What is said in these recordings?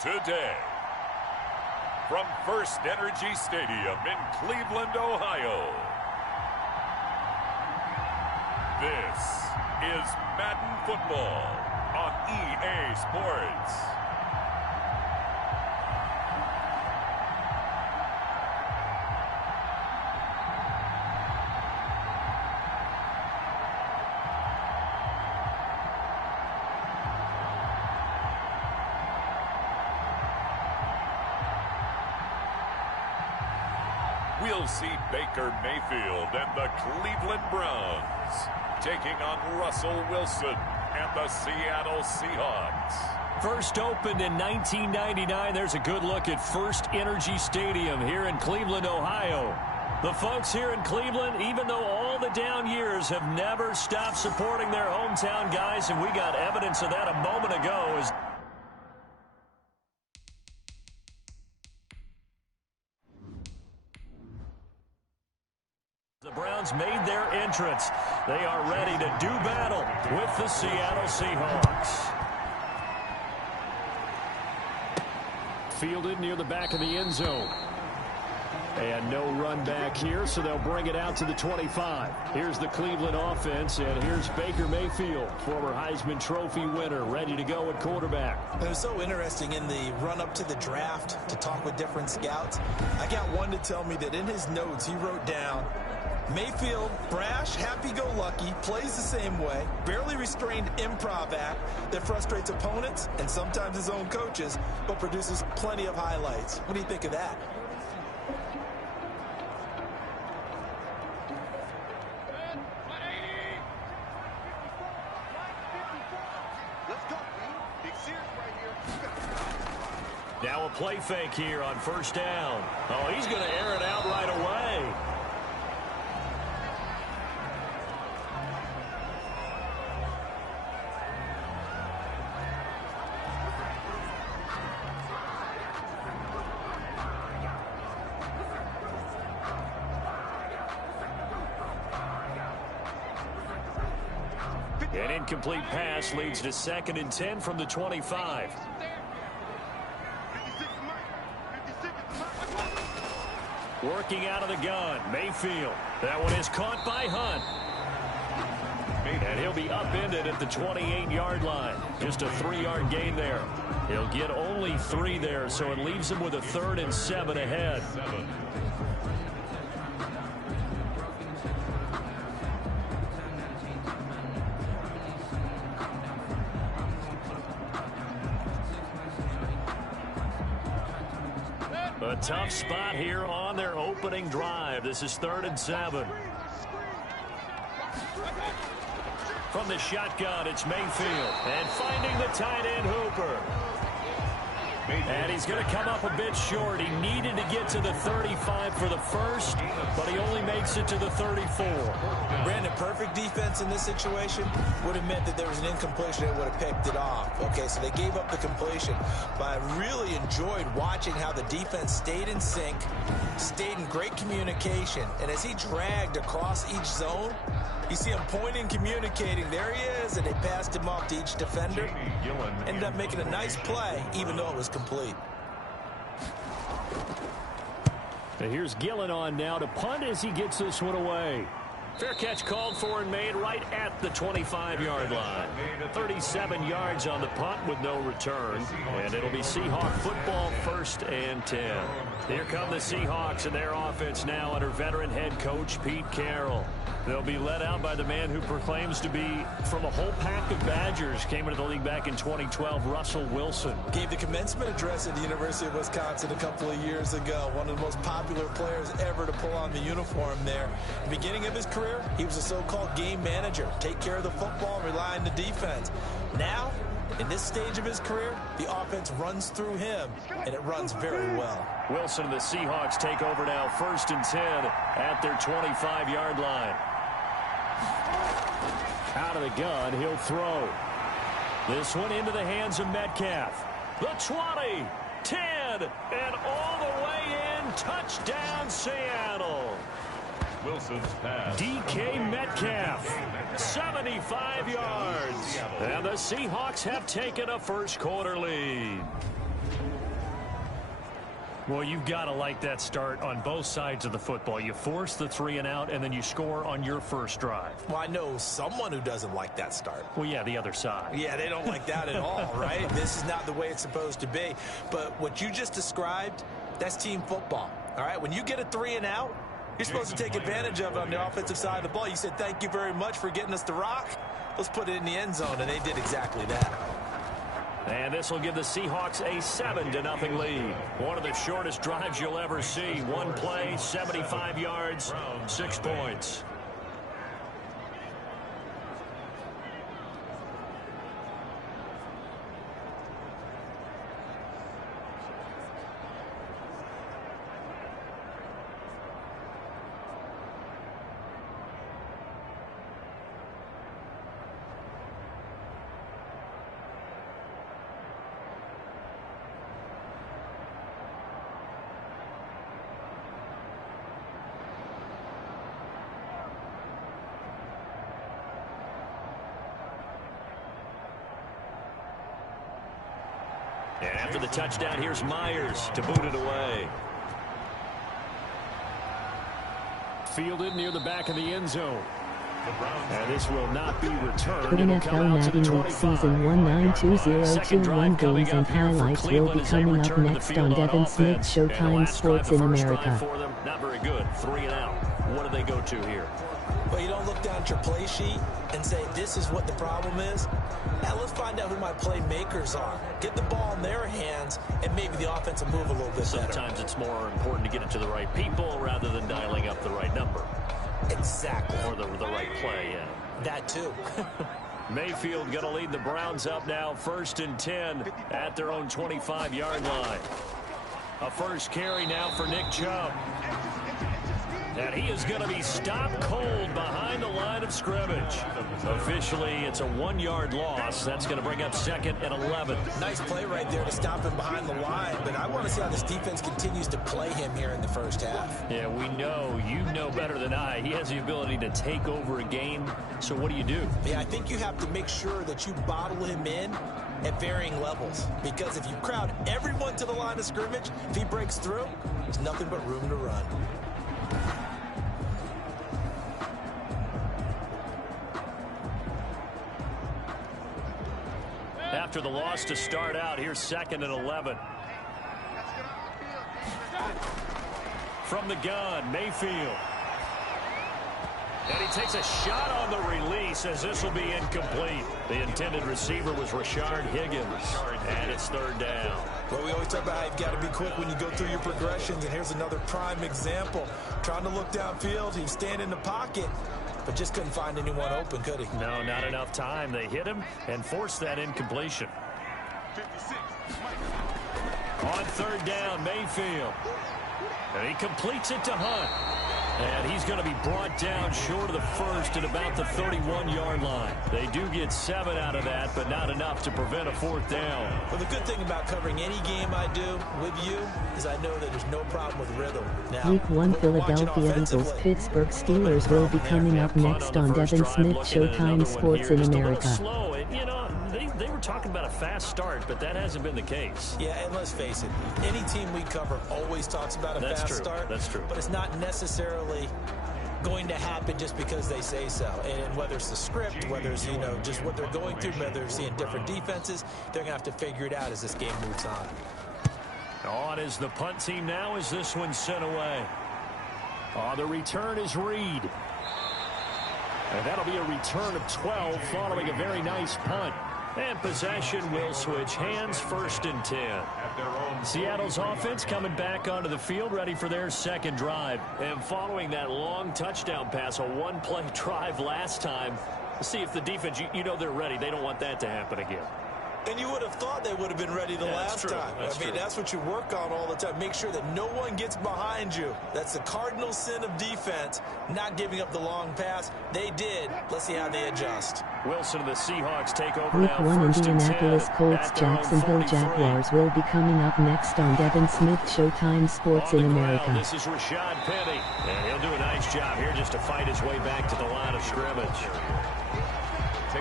today. From First Energy Stadium in Cleveland, Ohio, this is Madden Football on EA Sports. We'll see Baker Mayfield and the Cleveland Browns taking on Russell Wilson and the Seattle Seahawks. First opened in 1999, there's a good look at First Energy Stadium here in Cleveland, Ohio. The folks here in Cleveland, even though all the down years, have never stopped supporting their hometown guys, and we got evidence of that a moment ago as the Browns made their entrance. They are ready to do battle with the Seattle Seahawks. Fielded near the back of the end zone. And no run back here, so they'll bring it out to the 25. Here's the Cleveland offense, and here's Baker Mayfield, former Heisman Trophy winner, ready to go at quarterback. It was so interesting in the run-up to the draft to talk with different scouts. I got one to tell me that in his notes he wrote down, Mayfield, brash, happy-go-lucky, plays the same way, barely restrained improv act that frustrates opponents and sometimes his own coaches, but produces plenty of highlights. What do you think of that? Now a play fake here on first down. Oh, he's going to air it out right away. An incomplete pass leads to 2nd and 10 from the 25. Working out of the gun, Mayfield. That one is caught by Hunt. And he'll be upended at the 28-yard line. Just a 3-yard gain there. He'll get only 3 there, so it leaves him with a 3rd and 7 ahead. A tough spot here on their opening drive. This is 3rd and 7. From the shotgun, it's Mayfield. And finding the tight end, Hooper. And he's going to come up a bit short. He needed to get to the 35 for the first, but he only makes it to the 34. Brandon, perfect defense in this situation would have meant that there was an incompletion that would have picked it off. Okay, so they gave up the completion, but I really enjoyed watching how the defense stayed in sync, stayed in great communication, and as he dragged across each zone, you see him pointing, communicating. There he is, and they passed him off to each defender. Ended up making a nice play, even though it was complete. And here's Gillen on now to punt as he gets this one away. Fair catch called for and made right at the 25-yard line. 37 yards on the punt with no return. And it'll be Seahawk football, 1st and 10. Here come the Seahawks and their offense now under veteran head coach Pete Carroll. They'll be led out by the man who proclaims to be from a whole pack of Badgers. Came into the league back in 2012, Russell Wilson. Gave the commencement address at the University of Wisconsin a couple of years ago. One of the most popular players ever to pull on the uniform there. The beginning of his career, he was a so-called game manager. Take care of the football and rely on the defense. Now, in this stage of his career, the offense runs through him, and it runs very well. Wilson and the Seahawks take over now, 1st and 10 at their 25-yard line. Out of the gun, he'll throw. This one into the hands of Metcalf. The 20, 10, and all the way in. Touchdown, Seattle. Wilson's pass. DK Metcalf, 75 yards. And the Seahawks have taken a first quarter lead. Well, you've got to like that start on both sides of the football. You force the 3 and out, and then you score on your first drive. Well, I know someone who doesn't like that start. Well, yeah, the other side. Yeah, they don't like that at all, right? This is not the way it's supposed to be. But what you just described, that's team football, all right? When you get a 3 and out, you're supposed to take advantage of it on the offensive side of the ball. You said, thank you very much for getting us the rock. Let's put it in the end zone, and they did exactly that. And this will give the Seahawks a 7-0 lead. One of the shortest drives you'll ever see. One play, 75 yards, 6 points. And after the touchdown, here's Myers to boot it away. Fielded near the back of the end zone. And this will not be returned. NFL Madden Week Season 192021 games and highlights will be coming up next on Devin Smith Showtime Sports in America. Not very good. 3 and out. What do they go to here? Well, you don't look down at your play sheet and say, this is what the problem is. Now, let's find out who my playmakers are. Get the ball in their hands, and maybe the offense will move a little bit better. Sometimes it's more important to get it to the right people rather than dialing up the right number. Exactly. Or the right play, yeah. That, too. Mayfield going to lead the Browns up now, 1st and 10 at their own 25-yard line. A first carry now for Nick Chubb. And he is going to be stopped cold behind the line of scrimmage. Officially, it's a 1-yard loss. That's going to bring up 2nd and 11. Nice play right there to stop him behind the line, but I want to see how this defense continues to play him here in the first half. Yeah, we know. You know better than I. He has the ability to take over a game. So what do you do? Yeah, I think you have to make sure that you bottle him in at varying levels, because if you crowd everyone to the line of scrimmage, if he breaks through, there's nothing but room to run. After the loss to start out, here's 2nd and 11. From the gun, Mayfield. And he takes a shot on the release as this will be incomplete. The intended receiver was Rashard Higgins. And it's 3rd down. Well, we always talk about how you've got to be quick when you go through your progressions, and here's another prime example. Trying to look downfield, he was standing in the pocket, but just couldn't find anyone open, could he? No, not enough time. They hit him and forced that incompletion. On 3rd down, Mayfield. And he completes it to Hunt. And he's going to be brought down short of the first at about the 31-yard line. They do get 7 out of that, but not enough to prevent a 4th down. Well, the good thing about covering any game I do with you is I know that there's no problem with rhythm. Now, Week 1 Philadelphia Eagles Pittsburgh Steelers will be coming up next on Devin Smith Showtime Sports in America. You know, they were talking about a fast start, but that hasn't been the case. Yeah, and let's face it, any team we cover always talks about a fast start. That's true. But it's not necessarily going to happen just because they say so. And whether it's the script, whether it's, you know, just what they're going through, whether they're seeing different defenses, they're going to have to figure it out as this game moves on. On is the punt team now as this one's sent away. The return is Reed. And that'll be a return of 12 following a very nice punt. And possession will switch hands, 1st and 10. Seattle's offense coming back onto the field, ready for their 2nd drive. And following that long touchdown pass, a 1-play drive last time, see if the defense, you know they're ready. They don't want that to happen again. And you would have thought they would have been ready the last time. I mean, that's what you work on all the time. Make sure that no one gets behind you. That's the cardinal sin of defense, not giving up the long pass. They did. Let's see how they adjust. Wilson and the Seahawks take over Week now. 1 Indianapolis Colts Jacksonville Jaguars will be coming up next on Devin Smith Showtime Sports in America. This is Rashad Penny, and he'll do a nice job here just to fight his way back to the line of scrimmage.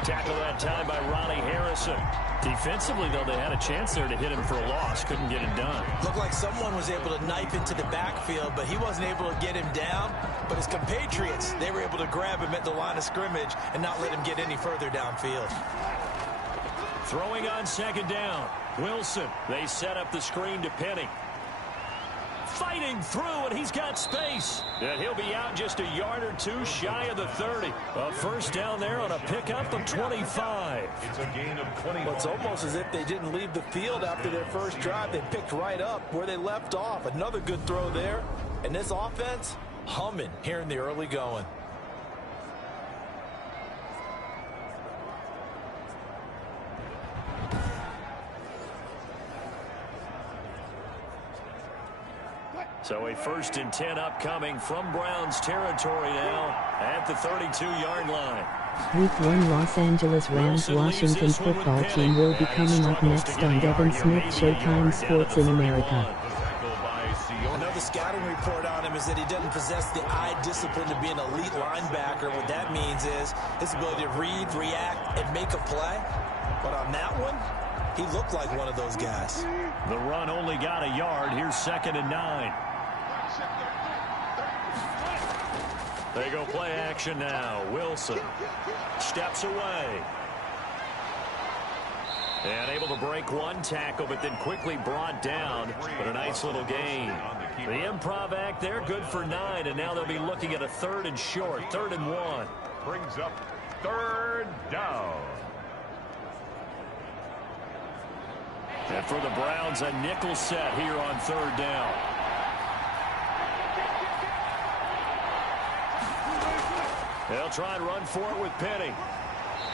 Tackle that time by Ronnie Harrison. Defensively, though, they had a chance there to hit him for a loss. Couldn't get it done. Looked like someone was able to knife into the backfield, but he wasn't able to get him down. But his compatriots, they were able to grab him at the line of scrimmage and not let him get any further downfield. Throwing on second down. Wilson. They set up the screen to Penny. Fighting through, and he's got space. And he'll be out just a yard or two shy of the 30. A first down there on a pickup of 25. It's a gain of 20. Well, it's almost as if they didn't leave the field after their first drive. They picked right up where they left off. Another good throw there. And this offense, humming here in the early going. So a 1st and 10 upcoming from Browns territory now at the 32-yard line. Week 1 Los Angeles Rams Washington football team will be coming up next on Devin Smith Showtime Sports in America. Another scouting report on him is that he doesn't possess the eye discipline to be an elite linebacker. What that means is his ability to read, react, and make a play. But on that one, he looked like one of those guys. The run only got a yard. Here's 2nd and 9. They go play action now. Wilson steps away. And able to break one tackle, but then quickly brought down. But a nice little gain. The improv act there, good for 9. And now they'll be looking at a 3rd and short, 3rd and 1. Brings up 3rd down. And for the Browns, a nickel set here on 3rd down. They'll try and run for it with Penny.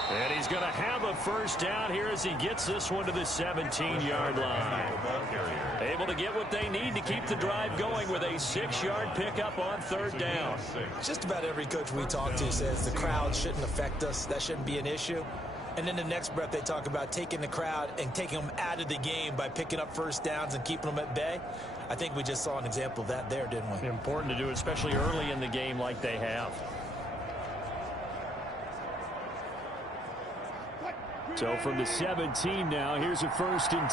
And he's going to have a first down here as he gets this one to the 17-yard line. Able to get what they need to keep the drive going with a 6-yard pickup on 3rd down. Just about every coach we talk to says the crowd shouldn't affect us. That shouldn't be an issue. And in the next breath, they talk about taking the crowd and taking them out of the game by picking up first downs and keeping them at bay. I think we just saw an example of that there, didn't we? Important to do, especially early in the game like they have. So from the 17 now, here's a 1st and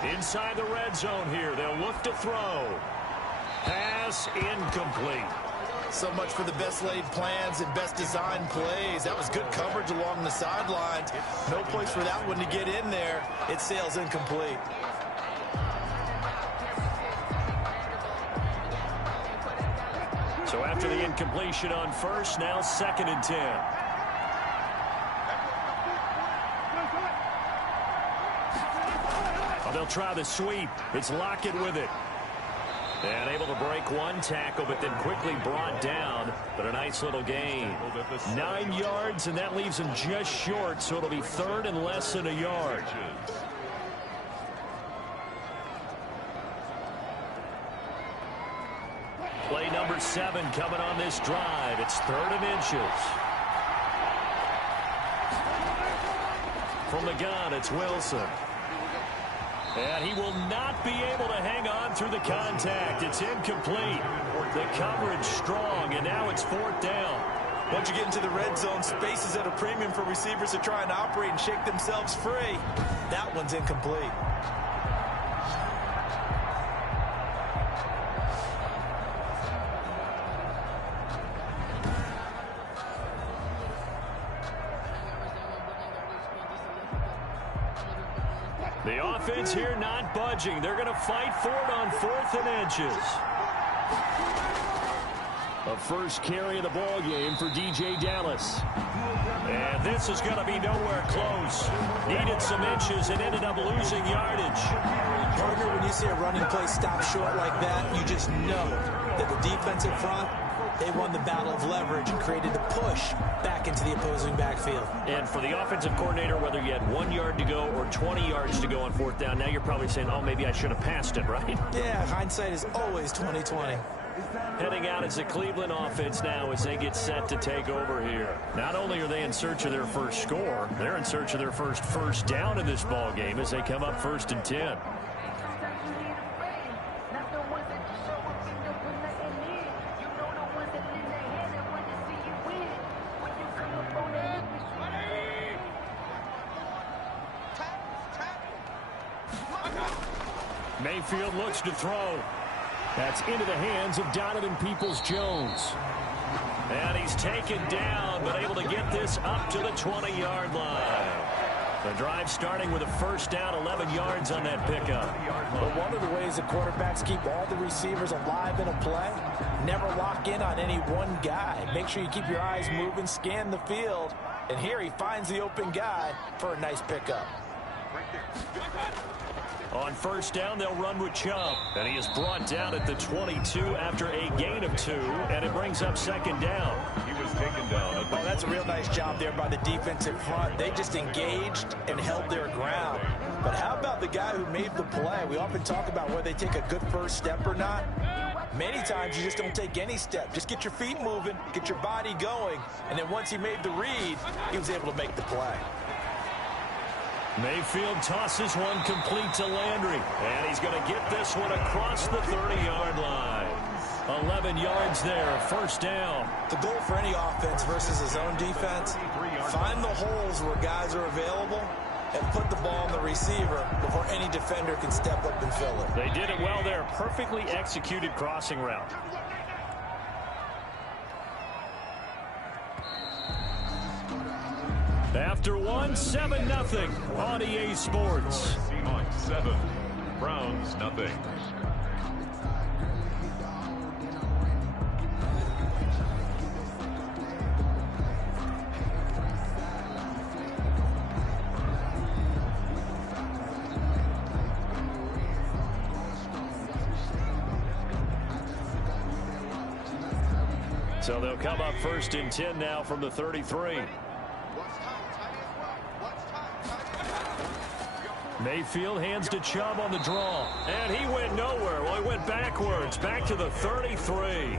10. Inside the red zone here, they'll look to throw. Pass incomplete. So much for the best laid plans and best designed plays. That was good coverage along the sidelines. No place for that one to get in there. It sails incomplete. So after the incompletion on 1st, now 2nd and 10. Oh, they'll try the sweep. It's Lockett with it. And able to break one tackle, but then quickly brought down. But a nice little gain. 9 yards, and that leaves him just short, so it'll be 3rd and less than a yard. Play number 7 coming on this drive. It's 3rd and inches. From the gun, it's Wilson. And he will not be able to hang on through the contact. It's incomplete. The coverage strong, and now it's 4th down. Once you get into the red zone, space is at a premium for receivers to try and operate and shake themselves free. That one's incomplete. The offense here not budging. They're going to fight for it on 4th and inches. A first carry of the ball game for DJ Dallas. And this is going to be nowhere close. Needed some inches and ended up losing yardage. Partner, when you see a running play stop short like that, you just know that the defensive front, they won the battle of leverage and created the push back into the opposing backfield. And for the offensive coordinator, whether you had 1 yard to go or 20 yards to go on 4th down, now you're probably saying, oh, maybe I should have passed it, right? Yeah, hindsight is always 20/20. Heading out as the Cleveland offense now as they get set to take over here. Not only are they in search of their first score, they're in search of their first down in this ball game as they come up 1st and 10. Mayfield looks to throw. That's into the hands of Donovan Peoples-Jones. And he's taken down, but able to get this up to the 20-yard line. The drive starting with a first down, 11 yards on that pickup. But one of the ways the quarterbacks keep all the receivers alive in a play, never lock in on any one guy. Make sure you keep your eyes moving, scan the field. And here he finds the open guy for a nice pickup. On first down, they'll run with Chubb. And he is brought down at the 22 after a gain of 2. And it brings up second down. He was taken down. Oh, that's a real nice job there by the defensive front. They just engaged and held their ground. But how about the guy who made the play? We often talk about whether they take a good first step or not. Many times you just don't take any step. Just get your feet moving, get your body going. And then once he made the read, he was able to make the play. Mayfield tosses one complete to Landry. And he's going to get this one across the 30-yard line. 11 yards there, first down. The goal for any offense versus his own defense, find the holes where guys are available and put the ball on the receiver before any defender can step up and fill it. They did it well there. Perfectly executed crossing route. After one, 7-0 on EA Sports. Seahawks 7, Browns 0. So they'll come up first and 10 now from the 33. Mayfield hands to Chubb on the draw. And he went nowhere. Well, he went backwards. Back to the 33.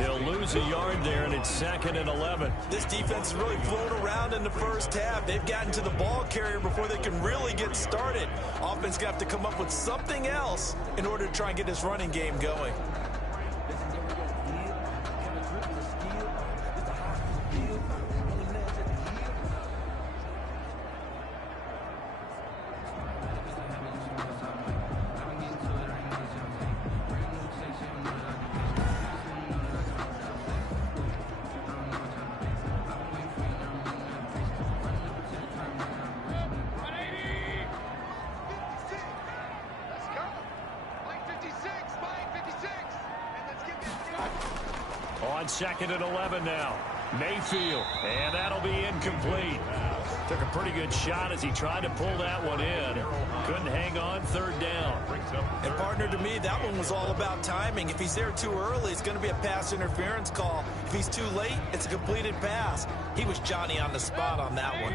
He'll lose a yard there, and it's 2nd and 11. This defense has really flown around in the first half. They've gotten to the ball carrier before they can really get started. Offense going to have to come up with something else in order to try and get this running game going. On 2nd and 11 now. Mayfield, and that'll be incomplete. Took a pretty good shot as he tried to pull that one in. Couldn't hang on, 3rd down. And partner, to me, that one was all about timing. If he's there too early, it's going to be a pass interference call. If he's too late, it's a completed pass. He was Johnny on the spot on that one.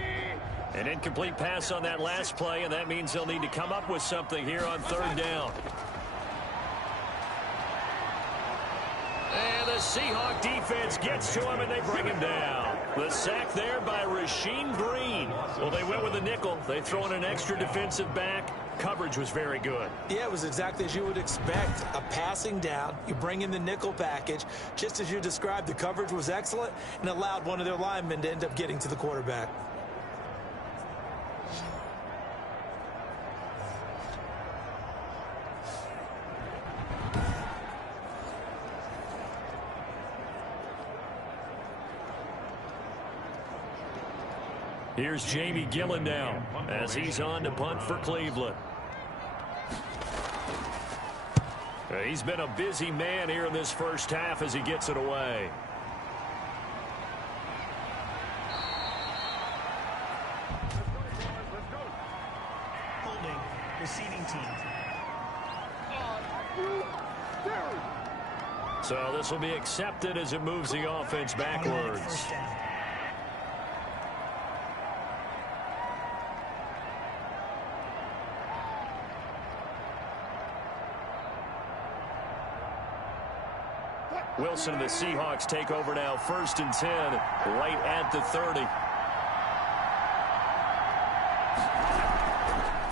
An incomplete pass on that last play, and that means they'll need to come up with something here on 3rd down. And the Seahawks defense gets to him, and they bring him down. The sack there by Rasheem Green. Well, they went with a nickel. They throw in an extra defensive back. Coverage was very good. Yeah, it was exactly as you would expect. A passing down. You bring in the nickel package. Just as you described, the coverage was excellent and allowed one of their linemen to end up getting to the quarterback. Here's Jamie Gillen now as he's on to punt for Cleveland. He's been a busy man here in this first half as he gets it away. Holding, receiving team. So this will be accepted as it moves the offense backwards. Wilson and the Seahawks take over now, 1st and 10, right at the 30.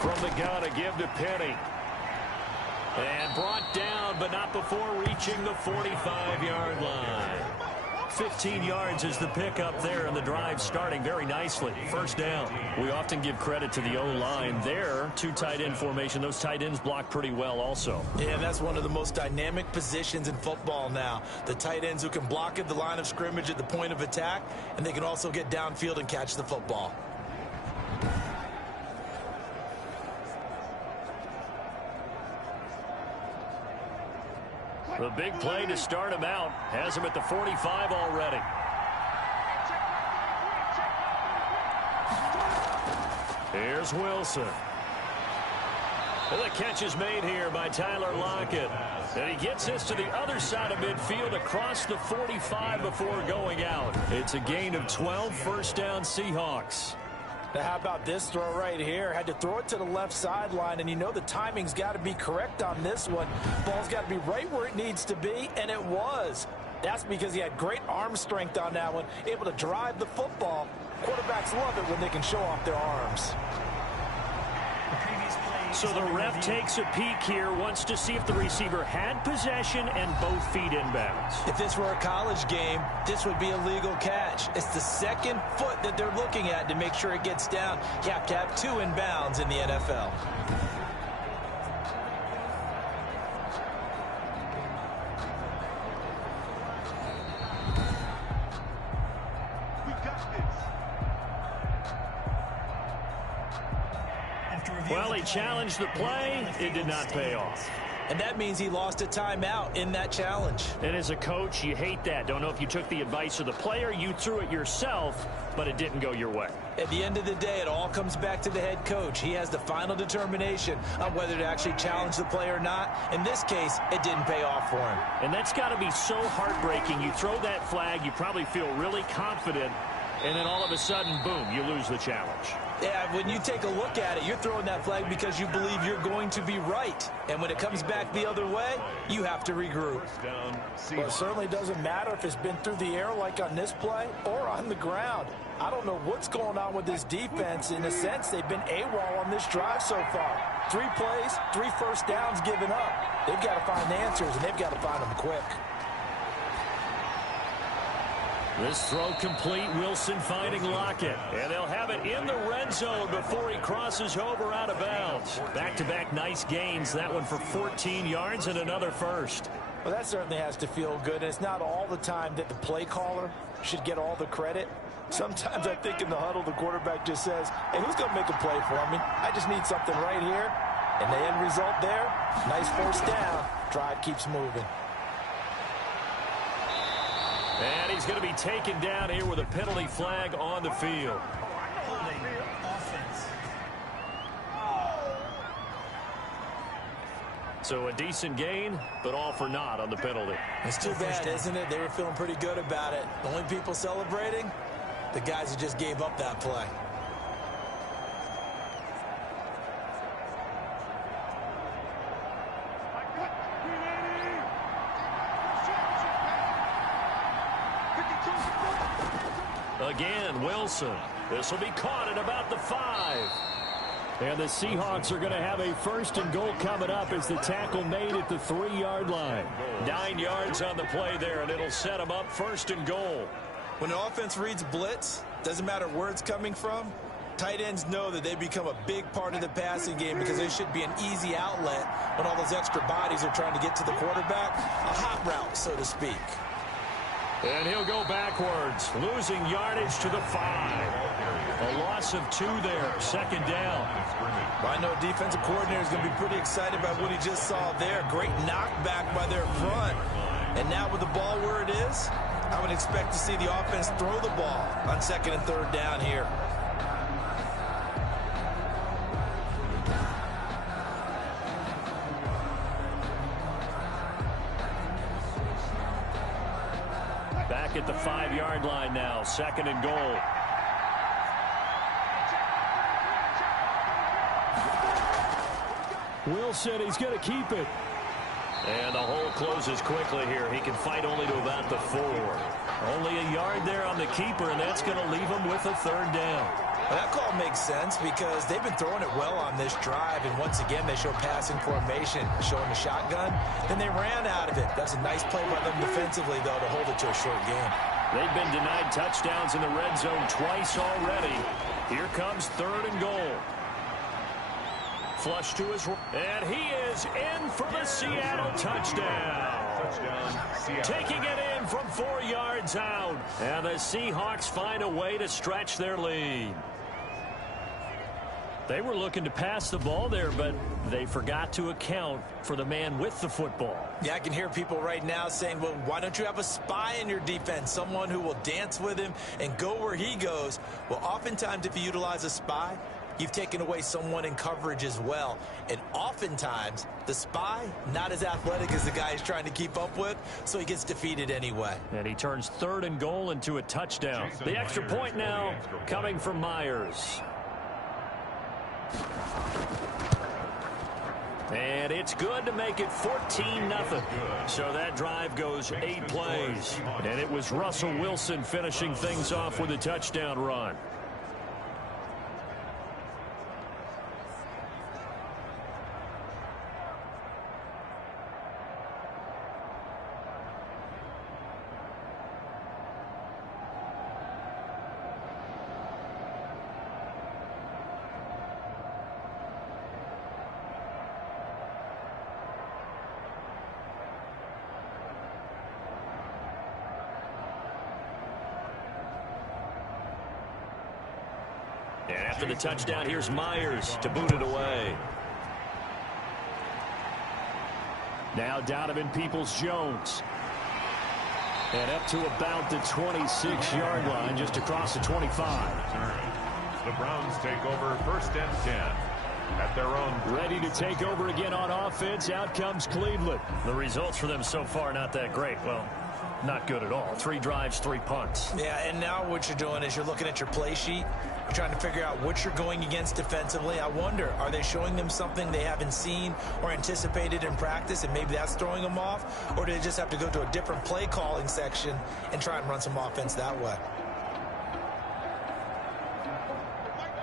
From the gun, a give to Penny. And brought down, but not before reaching the 45-yard line. 15 yards is the pickup there, and the drive starting very nicely. First down. We often give credit to the O-line there. Two tight end formation. Those tight ends block pretty well also. Yeah, that's one of the most dynamic positions in football now. The tight ends who can block at the line of scrimmage at the point of attack, and they can also get downfield and catch the football. The big play to start him out has him at the 45 already. Here's Wilson. And the catch is made here by Tyler Lockett. And he gets this to the other side of midfield across the 45 before going out. It's a gain of 12, first down Seahawks. Now, how about this throw right here? Had to throw it to the left sideline, and you know the timing's got to be correct on this one. Ball's got to be right where it needs to be, and it was. That's because he had great arm strength on that one, able to drive the football. Quarterbacks love it when they can show off their arms. So the ref takes a peek here, wants to see if the receiver had possession and both feet inbounds. If this were a college game, this would be a legal catch. It's the second foot that they're looking at to make sure it gets down. You have to have two inbounds in the NFL. Well, he challenged the play. It did not pay off. And that means he lost a timeout in that challenge. And as a coach, you hate that. Don't know if you took the advice of the player, you threw it yourself, but it didn't go your way. At the end of the day, it all comes back to the head coach. He has the final determination on whether to actually challenge the play or not. In this case, it didn't pay off for him. And that's got to be so heartbreaking. You throw that flag, you probably feel really confident, and then all of a sudden, boom, you lose the challenge. Yeah, when you take a look at it, you're throwing that flag because you believe you're going to be right. And when it comes back the other way, you have to regroup. Well, it certainly doesn't matter if it's been through the air like on this play or on the ground. I don't know what's going on with this defense. In a sense, they've been AWOL on this drive so far. 3 plays, 3 first downs given up. They've got to find answers, and they've got to find them quick. This throw complete, Wilson finding Lockett. And they'll have it in the red zone before he crosses over out of bounds. Back-to-back nice gains. That one for 14 yards and another first. Well, that certainly has to feel good. And it's not all the time that the play caller should get all the credit. Sometimes I think in the huddle, the quarterback just says, hey, who's going to make a play for me? I just need something right here. And the end result there, nice first down. Drive keeps moving. And he's going to be taken down here with a penalty flag on the field. Holding offense. So a decent gain, but all for naught on the penalty. It's too bad, isn't it? They were feeling pretty good about it. The only people celebrating, the guys who just gave up that play. Again, Wilson. This will be caught at about the 5. And the Seahawks are going to have a first and goal coming up as the tackle made at the 3-yard line. 9 yards on the play there, and it'll set them up first and goal. When the offense reads blitz, doesn't matter where it's coming from, tight ends know that they become a big part of the passing game because there should be an easy outlet when all those extra bodies are trying to get to the quarterback. A hot route, so to speak. And he'll go backwards, losing yardage to the 5. A loss of 2 there, second down. Well, I know a defensive coordinator is going to be pretty excited by what he just saw there. Great knockback by their front. And now with the ball where it is, I would expect to see the offense throw the ball on 2nd and 3rd down here. Back at the 5-yard line now, 2nd and goal. Wilson, he's going to keep it. And the hole closes quickly here. He can fight only to about the 4. Only a yard there on the keeper, and that's going to leave him with a 3rd down. Well, that call makes sense because they've been throwing it well on this drive, and once again they show passing formation, showing the shotgun. Then they ran out of it. That's a nice play by them defensively, though, to hold it to a short game. They've been denied touchdowns in the red zone twice already. Here comes 3rd and goal. Flush to his right. And he is in for the Seattle touchdown. Taking it in from 4 yards out. And the Seahawks find a way to stretch their lead. They were looking to pass the ball there, but they forgot to account for the man with the football. Yeah, I can hear people right now saying, well, why don't you have a spy in your defense, someone who will dance with him and go where he goes? Well, oftentimes if you utilize a spy, you've taken away someone in coverage as well. And oftentimes, the spy, not as athletic as the guy he's trying to keep up with, so he gets defeated anyway. And he turns 3rd and goal into a touchdown. The extra point now coming from Myers. And it's good to make it 14-0. So that drive goes 8 plays. And it was Russell Wilson finishing things off with a touchdown run. And after the touchdown, here's Myers to boot it away. Now Donovan Peoples-Jones. And up to about the 26-yard line, just across the 25. The Browns take over 1st and 10 at their own. Ready to take over again on offense. Out comes Cleveland. The results for them so far not that great. Well, not good at all. 3 drives, 3 punts. Yeah, and now what you're doing is you're looking at your play sheet. You're trying to figure out what you're going against defensively. I wonder, are they showing them something they haven't seen or anticipated in practice, and maybe that's throwing them off? Or do they just have to go to a different play calling section and try and run some offense that way?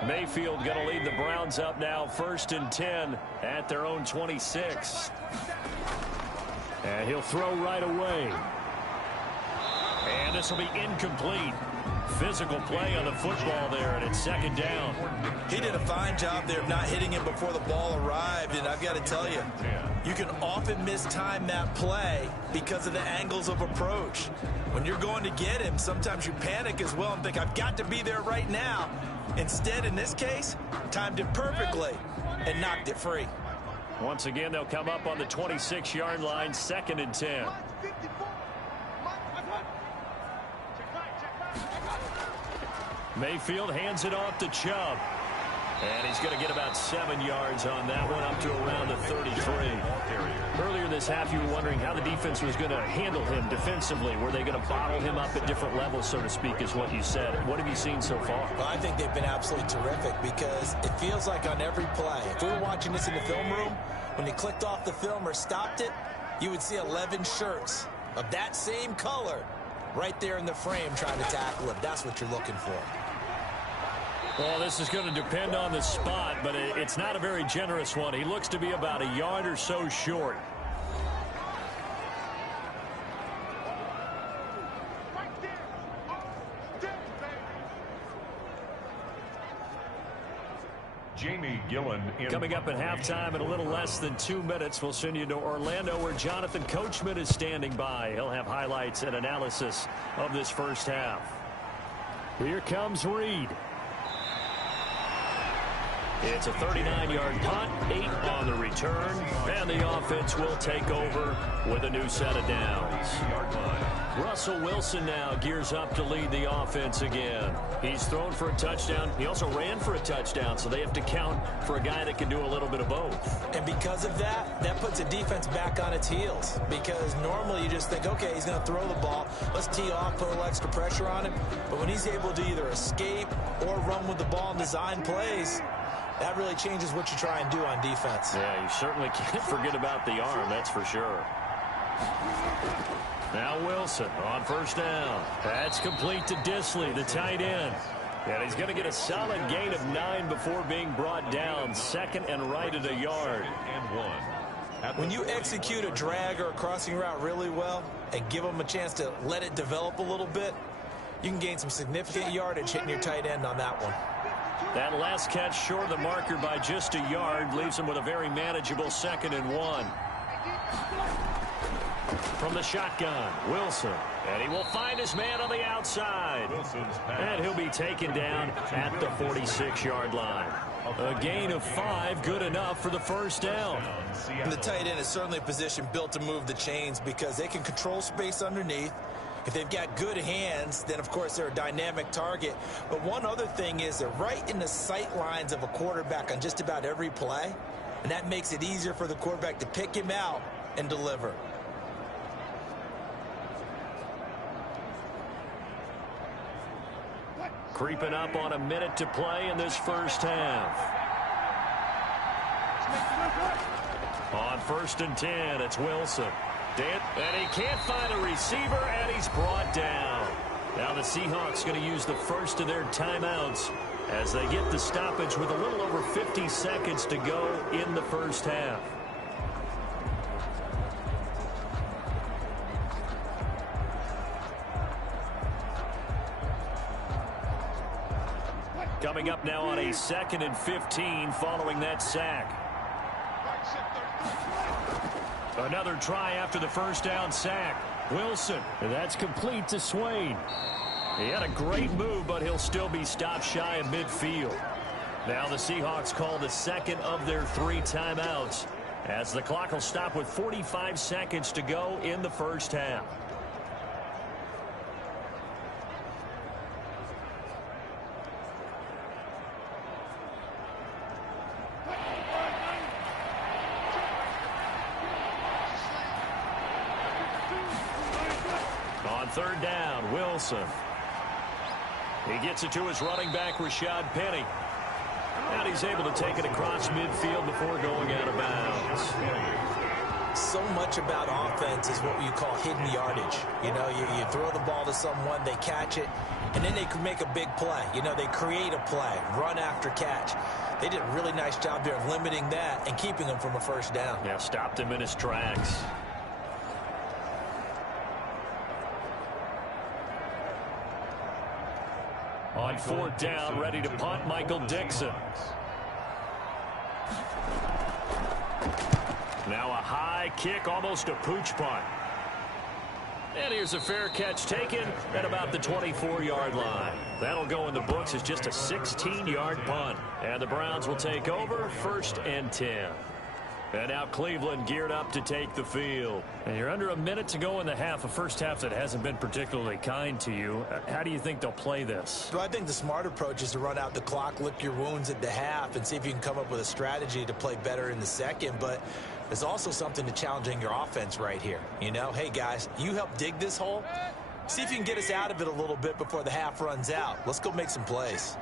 Mayfield going to lead the Browns up now, 1st and 10 at their own 26. And he'll throw right away. And this will be incomplete. Physical play on the football there, and it's 2nd down. He did a fine job there of not hitting him before the ball arrived, and I've got to tell you, you can often mistime that play because of the angles of approach. When you're going to get him, sometimes you panic as well and think, I've got to be there right now. Instead, in this case, timed it perfectly and knocked it free. Once again, they'll come up on the 26-yard line, 2nd and 10. Mayfield hands it off to Chubb. And he's going to get about 7 yards on that one, up to around the 33. Earlier this half, you were wondering how the defense was going to handle him defensively. Were they going to bottle him up at different levels, so to speak, is what you said. What have you seen so far? Well, I think they've been absolutely terrific because it feels like on every play, if we were watching this in the film room, when you clicked off the film or stopped it, you would see 11 shirts of that same color right there in the frame trying to tackle him. That's what you're looking for. Well, this is going to depend on the spot, but it's not a very generous one. He looks to be about a yard or so short. Jamie Gillen coming up at halftime in a little less than 2 minutes. We'll send you to Orlando, where Jonathan Coachman is standing by. He'll have highlights and analysis of this first half. Here comes Reed. It's a 39-yard punt, 8 on the return, and the offense will take over with a new set of downs. Russell Wilson now gears up to lead the offense again. He's thrown for a touchdown. He also ran for a touchdown, so they have to count for a guy that can do a little bit of both. And because of that, that puts a defense back on its heels, because normally you just think, okay, he's going to throw the ball. Let's tee off, put a little extra pressure on him. But when he's able to either escape or run with the ball and design plays, that really changes what you try and do on defense. Yeah, you certainly can't forget about the arm, that's for sure. Now Wilson on first down. That's complete to Disley, the tight end. And he's going to get a solid gain of 9 before being brought down. 2nd and right at a yard. When you execute a drag or a crossing route really well and give them a chance to let it develop a little bit, You can gain some significant yardage hitting your tight end on that one. That last catch short of the marker by just a yard leaves him with a very manageable 2nd and 1. From the shotgun, Wilson. And he will find his man on the outside. And he'll be taken down at the 46-yard line. A gain of 5, good enough for the first down. And the tight end is certainly a position built to move the chains because they can control space underneath. If they've got good hands, then, of course, they're a dynamic target. But one other thing is they're right in the sight lines of a quarterback on just about every play. And that makes it easier for the quarterback to pick him out and deliver. Creeping up on a minute to play in this first half. On 1st and 10, it's Wilson. And he can't find a receiver, and he's brought down. Now the Seahawks going to use the first of their timeouts as they get the stoppage with a little over 50 seconds to go in the first half. Coming up now on a 2nd and 15 following that sack. Another try after the first down sack. Wilson, and that's complete to Swain. He had a great move, but he'll still be stopped shy of midfield. Now the Seahawks call the 2nd of their 3 timeouts as the clock will stop with 45 seconds to go in the first half. On 3rd down, Wilson. He gets it to his running back, Rashad Penny. And he's able to take it across midfield before going out of bounds. So much about offense is what you call hidden yardage. You know, you throw the ball to someone, they catch it, and then they can make a big play. You know, they create a play, run after catch. They did a really nice job there of limiting that and keeping him from a first down. Yeah, stopped him in his tracks. On 4th down, ready to punt, Michael Dixon. Now a high kick, almost a pooch punt. And here's a fair catch taken at about the 24-yard line. That'll go in the books as just a 16-yard punt. And the Browns will take over 1st and 10. And now Cleveland geared up to take the field. And you're under a minute to go in the half, a first half that hasn't been particularly kind to you. How do you think they'll play this? Well, I think the smart approach is to run out the clock, lick your wounds at the half, and see if you can come up with a strategy to play better in the second. But there's also something to challenging your offense right here. You know, hey, guys, you help dig this hole. See if you can get us out of it a little bit before the half runs out. Let's go make some plays.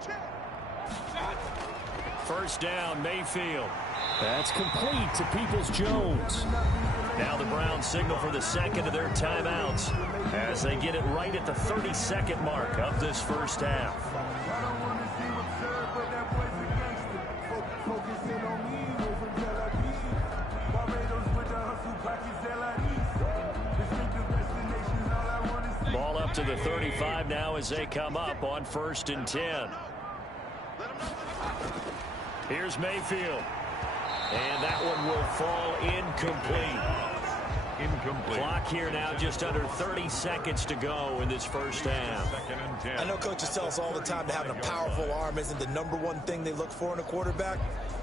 First down, Mayfield. That's complete to Peoples-Jones. Now the Browns signal for the 2nd of their timeouts as they get it right at the 32nd mark of this first half. Ball up to the 35 now as they come up on 1st and 10. Here's Mayfield. And that one will fall incomplete. Clock here now just under 30 seconds to go in this first half. I know coaches tell us all the time that having a powerful arm isn't the #1 thing they look for in a quarterback.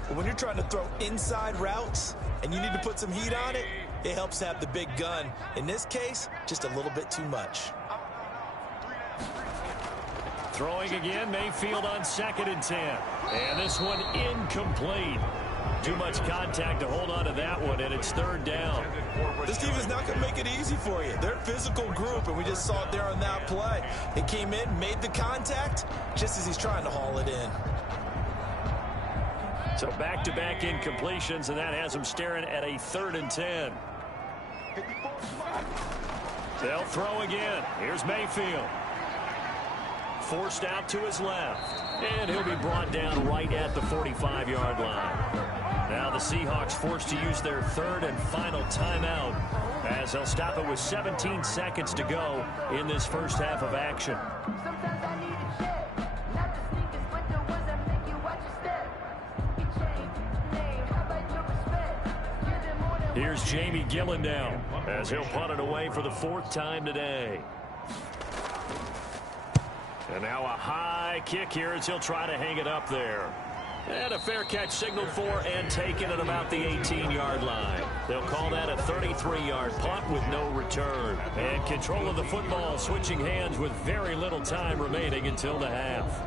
But when you're trying to throw inside routes and you need to put some heat on it, it helps to have the big gun. In this case, just a little bit too much. Throwing again, Mayfield on 2nd and 10. And this one incomplete. Too much contact to hold on to that one, and it's 3rd down. This team is not going to make it easy for you. They're a physical group, and we just saw it there on that play. It came in, made the contact, just as he's trying to haul it in. So back-to-back incompletions, and that has them staring at a 3rd and 10. They'll throw again. Here's Mayfield. Forced out to his left. And he'll be brought down right at the 45-yard line. Now the Seahawks forced to use their third and final timeout as they'll stop it with 17 seconds to go in this first half of action. Here's Jamie Gillen now as he'll punt it away for the fourth time today. And now a high kick here as he'll try to hang it up there. And a fair catch signaled for and taken at about the 18-yard line. They'll call that a 33-yard punt with no return. And control of the football switching hands with very little time remaining until the half.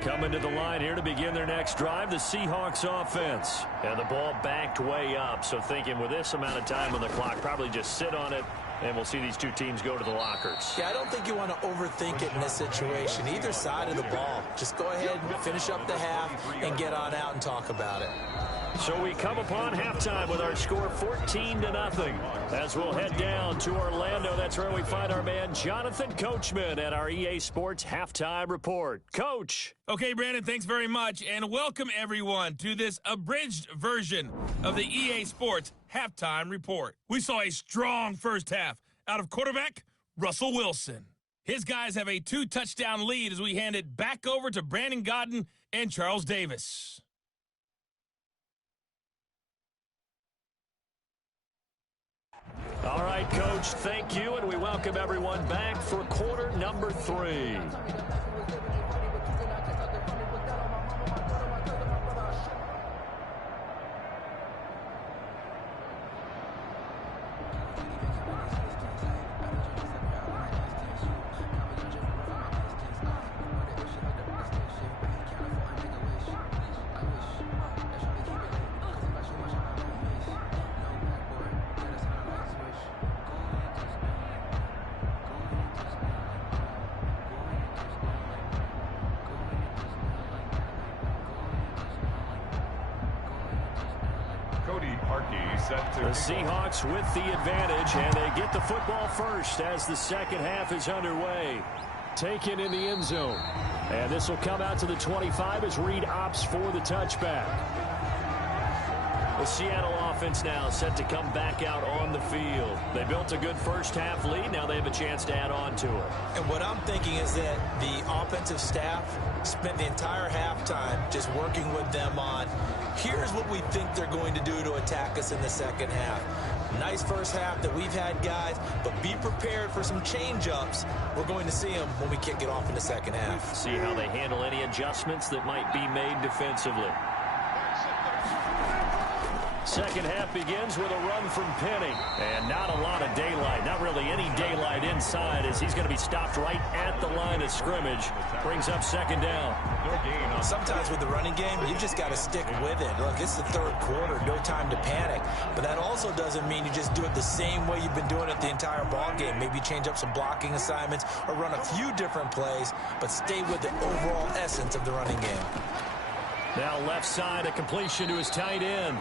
Coming to the line here to begin their next drive, the Seahawks offense. And the ball backed way up, so thinking with this amount of time on the clock, probably just sit on it, and we'll see these two teams go to the lockers. Yeah, I don't think you want to overthink it in this situation. Either side of the ball. Just go ahead and finish up the half and get on out and talk about it. So we come upon halftime with our score 14-0. As we'll head down to Orlando, that's where we find our man Jonathan Coachman at our EA Sports Halftime Report. Coach. Okay, Brandon, thanks very much, and welcome everyone to this abridged version of the EA Sports Halftime Report. We saw a strong first half out of quarterback Russell Wilson. His guys have a 2-touchdown lead as we hand it back over to Brandon Godden and Charles Davis. All right, Coach, thank you, and we welcome everyone back for quarter number 3. The Seahawks with the advantage, and they get the football first as the second half is underway. Taken in the end zone. And this will come out to the 25 as Reed opts for the touchback. The Seattle offense now set to come back out on the field. They built a good first half lead. Now they have a chance to add on to it. And what I'm thinking is that the offensive staff spent the entire halftime just working with them on, here's what we think they're going to do to attack us in the second half. Nice first half that we've had, guys, but be prepared for some change-ups. We're going to see them when we kick it off in the second half. See how they handle any adjustments that might be made defensively. Second half begins with a run from Penny. And not a lot of daylight. Not really any daylight inside as he's going to be stopped right at the line of scrimmage. Brings up second down. Sometimes with the running game, you just got to stick with it. Look, it's the third quarter. No time to panic. But that also doesn't mean you just do it the same way you've been doing it the entire ball game. Maybe change up some blocking assignments or run a few different plays, but stay with the overall essence of the running game. Now left side, a completion to his tight end.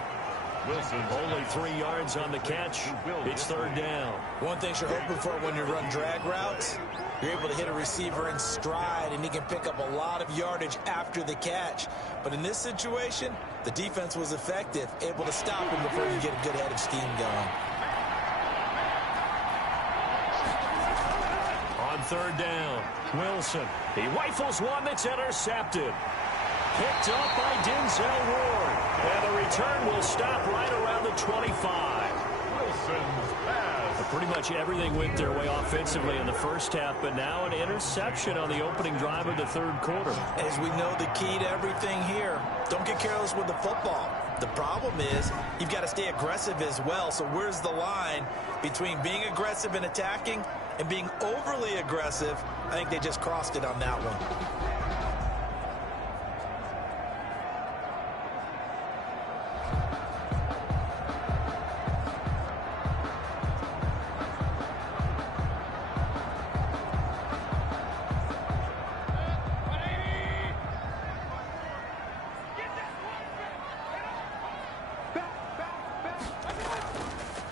Wilson only 3 yards on the catch. It's third down. One thing you're hoping for when you run drag routes, you're able to hit a receiver in stride, and he can pick up a lot of yardage after the catch. But in this situation, the defense was effective, able to stop him before you get a good head of steam going. On third down, Wilson. He rifles one that's intercepted. Picked up by Denzel Ward. And the return will stop right around the 25. Wilson's pass. Pretty much everything went their way offensively in the first half, but now an interception on the opening drive of the third quarter. As we know, the key to everything here, don't get careless with the football. The problem is you've got to stay aggressive as well. So where's the line between being aggressive and attacking and being overly aggressive? I think they just crossed it on that one.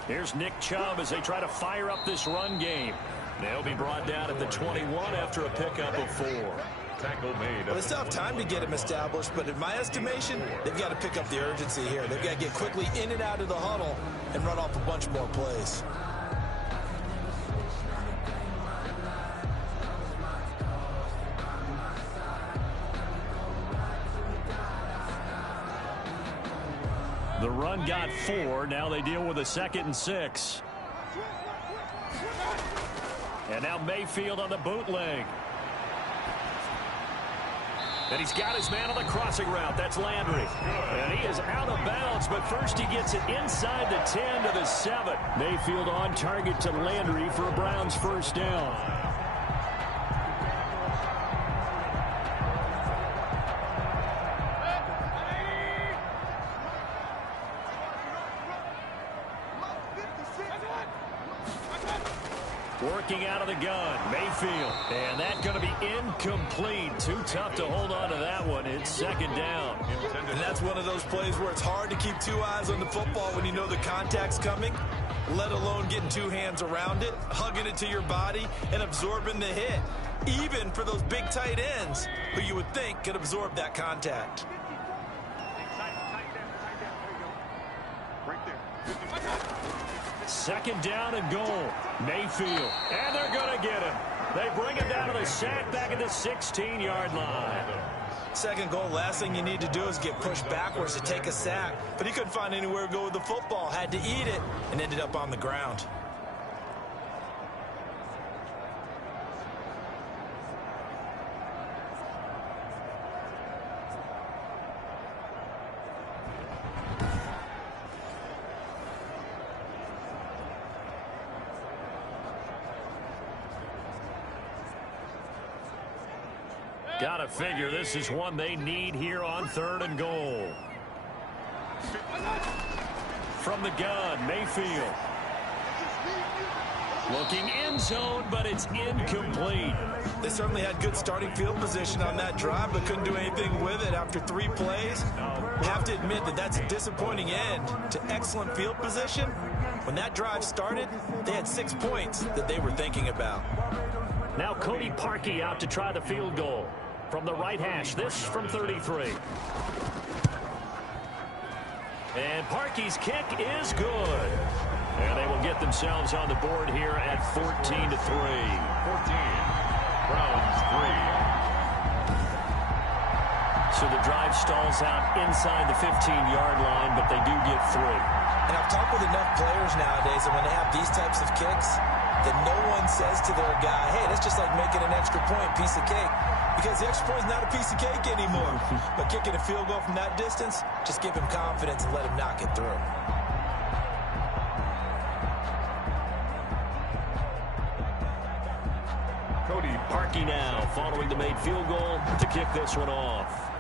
Here's Nick Chubb as they try to fire up this run game. They'll be brought down at the 21 after a pickup of 4. Tackle made. Well, they still have time to get him established, but in my estimation, they've got to pick up the urgency here. They've got to get quickly in and out of the huddle and run off a bunch more plays. The run got 4. Now they deal with a 2nd and 6. And now Mayfield on the bootleg. And he's got his man on the crossing route. That's Landry. And he is out of bounds, but first he gets it inside the 10 to the 7. Mayfield on target to Landry for a Browns first down. Working out of the gun, Mayfield. And that's going to be incomplete. Too tough to hold on to that one. It's 2nd down. And that's one of those plays where it's hard to keep 2 eyes on the football when you know the contact's coming, let alone getting 2 hands around it, hugging it to your body, and absorbing the hit. Even for those big tight ends who you would think could absorb that contact. Second down and goal. Mayfield. And they're going to get him. They bring him down to the sack back at the 16-yard line. Second goal, last thing you need to do is get pushed backwards to take a sack. But he couldn't find anywhere to go with the football. Had to eat it and ended up on the ground. Gotta figure this is one they need here on 3rd and goal. From the gun, Mayfield. Looking end zone, but it's incomplete. They certainly had good starting field position on that drive, but couldn't do anything with it after 3 plays. Have to admit that that's a disappointing end to excellent field position. When that drive started, they had 6 points that they were thinking about. Now Cody Parkey out to try the field goal. From the right hash, this from 33. And Parkey's kick is good. And they will get themselves on the board here at 14-3. 14. Browns 3. So the drive stalls out inside the 15-yard line, but they do get 3. And I've talked with enough players nowadays that when they have these types of kicks, that no one says to their guy, hey, that's just like making an extra point, piece of cake. Because the extra point is not a piece of cake anymore. But kicking a field goal from that distance, just give him confidence and let him knock it through. Cody Parkey now following the made field goal to kick this one off.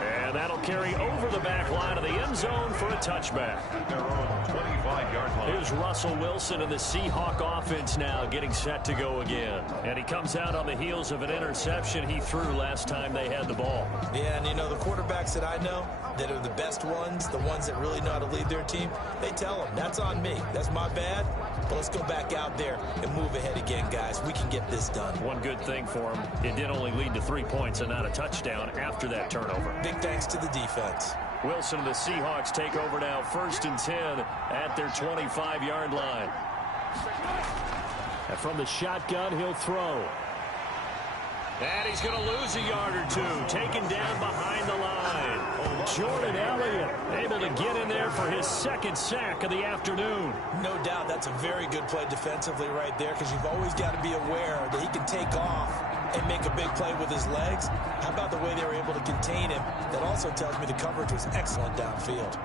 And that'll carry over the back line of the end zone for a touchback. Their own 25-yard line. Here's Russell Wilson and the Seahawk offense now getting set to go again. And he comes out on the heels of an interception he threw last time they had the ball. Yeah, and you know, the quarterbacks that I know that are the best ones, the ones that really know how to lead their team, they tell them, that's on me. That's my bad. But let's go back out there and move ahead again, guys. We can get this done. One good thing for him, it did only lead to 3 points and not a touchdown after that turnover. Big thanks to the defense. Wilson and the Seahawks take over now, 1st and 10 at their 25-yard line. And from the shotgun, he'll throw. And he's going to lose a yard or 2, taken down behind the line. Jordan Elliott able to get in there for his 2nd sack of the afternoon. No doubt that's a very good play defensively right there, because you've always got to be aware that he can take off and make a big play with his legs. How about the way they were able to contain him? That also tells me the coverage was excellent downfield.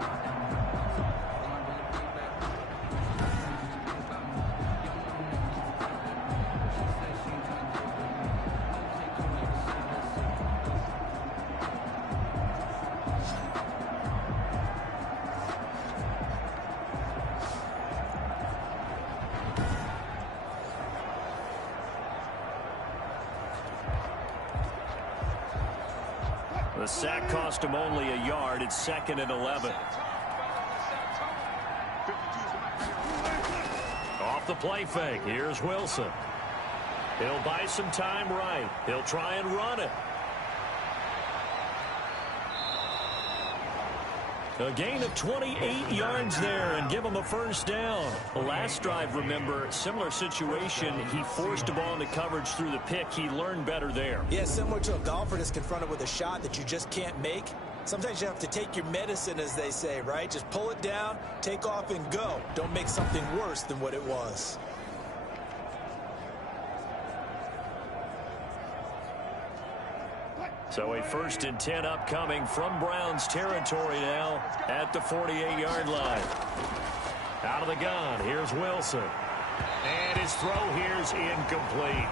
The sack cost him only a yard. It's 2nd and 11. the play fake. Here's Wilson. He'll buy some time right. He'll try and run it. A gain of 28 yards there and give him a first down. The last drive, remember, similar situation. He forced a ball into coverage through the pick. He learned better there. Yeah, similar to a golfer that's confronted with a shot that you just can't make. Sometimes you have to take your medicine, as they say, right? Just pull it down, take off, and go. Don't make something worse than what it was. So a 1st and 10 upcoming from Browns territory now at the 48-yard line. Out of the gun, here's Wilson. And his throw here's incomplete.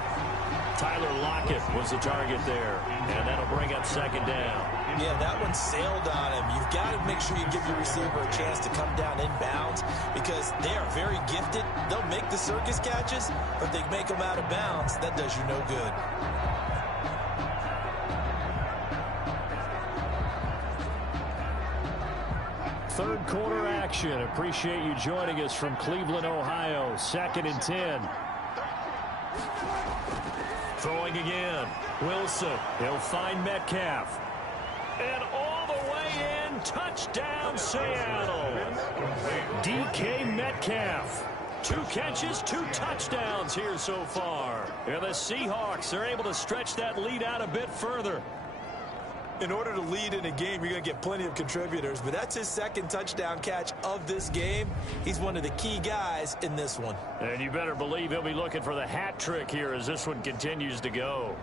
Tyler Lockett was the target there, and that'll bring up 2nd down. Yeah, that one sailed on him. You've got to make sure you give your receiver a chance to come down inbounds because they are very gifted. They'll make the circus catches, but they make them out of bounds. That does you no good. Third quarter action. Appreciate you joining us from Cleveland, Ohio. 2nd and 10. Throwing again. Wilson. He'll find Metcalf. And all the way in. Touchdown, Seattle. DK Metcalf. 2 catches, 2 touchdowns here so far. And the Seahawks are able to stretch that lead out a bit further. In order to lead in a game, you're going to get plenty of contributors, but that's his 2nd touchdown catch of this game. He's one of the key guys in this one. And you better believe he'll be looking for the hat trick here as this one continues to go.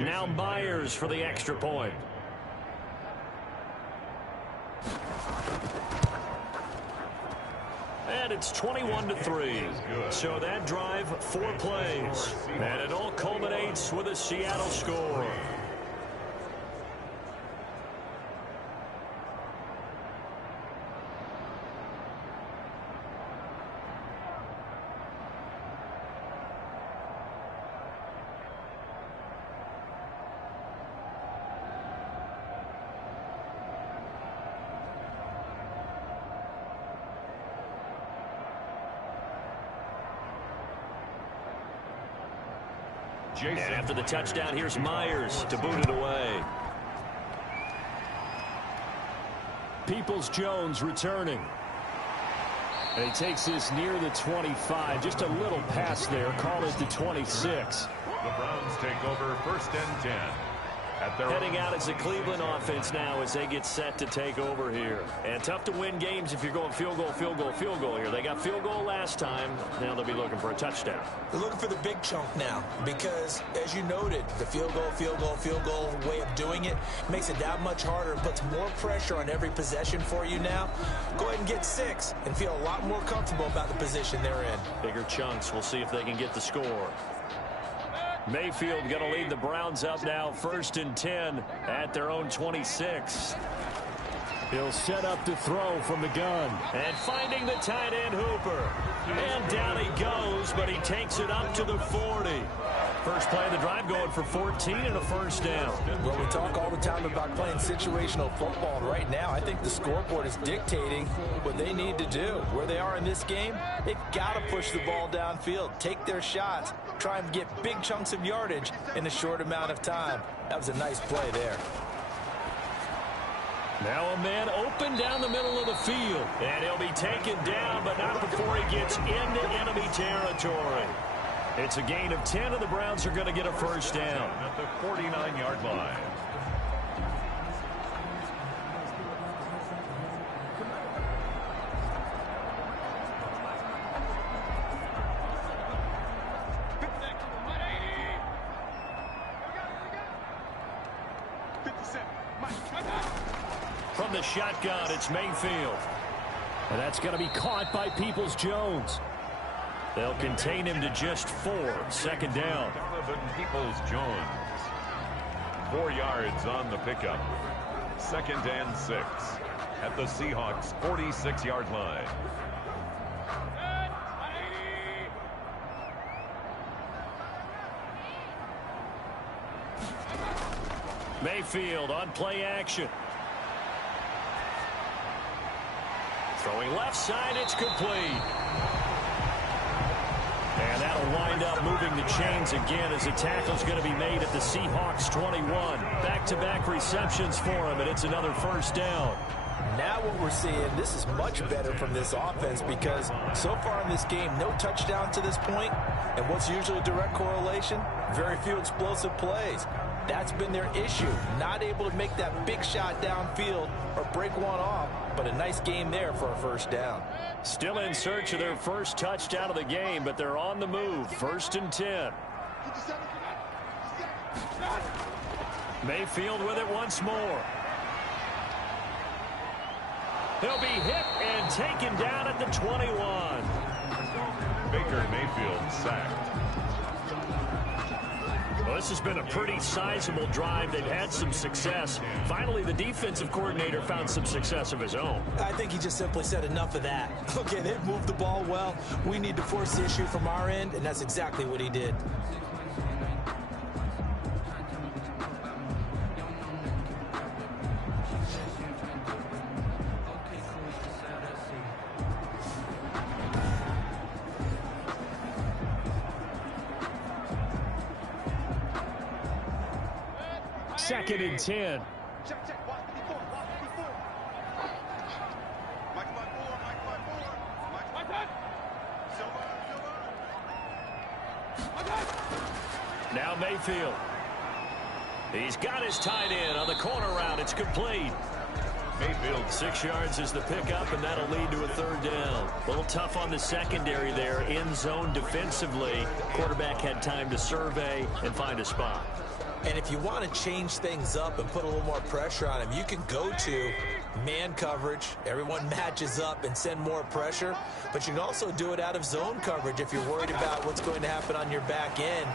Now Myers for the extra point. And it's 21-3. So that drive, 4 plays. And it all culminates with a Seattle score. And after the touchdown, here's Myers to boot it away. Peoples-Jones returning. And he takes this near the 25. Just a little pass there. Call it the 26. The Browns take over 1st and 10. Heading out as the Cleveland offense now as they get set to take over here. And tough to win games if you're going field goal, field goal, field goal here. They got field goal last time. Now they'll be looking for a touchdown. They're looking for the big chunk now because, as you noted, the field goal, field goal, field goal way of doing it makes it that much harder and puts more pressure on every possession for you now. Go ahead and get 6 and feel a lot more comfortable about the position they're in. Bigger chunks. We'll see if they can get the score. Mayfield going to lead the Browns up now 1st and 10 at their own 26. He'll set up to throw from the gun. And finding the tight end Hooper. And down he goes, but he takes it up to the 40. First play of the drive going for 14 and a first down. Well, we talk all the time about playing situational football. And right now, I think the scoreboard is dictating what they need to do. Where they are in this game, they've got to push the ball downfield, take their shots, try and get big chunks of yardage in a short amount of time. That was a nice play there. Now a man open down the middle of the field. And he'll be taken down, but not before he gets into enemy territory. It's a gain of 10, and the Browns are going to get a first down. At the 49-yard line. From the shotgun, it's Mayfield. And that's going to be caught by Peoples-Jones. They'll contain him to just 4. 2nd down. Donovan Peoples-Jones. 4 yards on the pickup. 2nd and 6 at the Seahawks 46-yard line. Mayfield on play action. Throwing left side, it's complete. And that'll wind up moving the chains again as a tackle's going to be made at the Seahawks 21. Back-to-back receptions for him, and it's another first down. Now what we're seeing, this is much better from this offense because so far in this game, no touchdown to this point. And what's usually a direct correlation? Very few explosive plays. That's been their issue. Not able to make that big shot downfield or break one off, but a nice game there for a first down. Still in search of their first touchdown of the game, but they're on the move. 1st and 10. Mayfield with it once more. He'll be hit and taken down at the 21. Baker Mayfield sacked. Well, this has been a pretty sizable drive. They've had some success. Finally, the defensive coordinator found some success of his own. I think he just simply said enough of that. Okay, they've moved the ball well. We need to force the issue from our end, and that's exactly what he did. Second and 10. Now Mayfield. He's got his tight end on the corner route. It's complete. Mayfield 6 yards is the pickup, and that'll lead to a third down. A little tough on the secondary there. In zone defensively. Quarterback had time to survey and find a spot. And if you want to change things up and put a little more pressure on him, you can go to man coverage. Everyone matches up and send more pressure. But you can also do it out of zone coverage if you're worried about what's going to happen on your back end.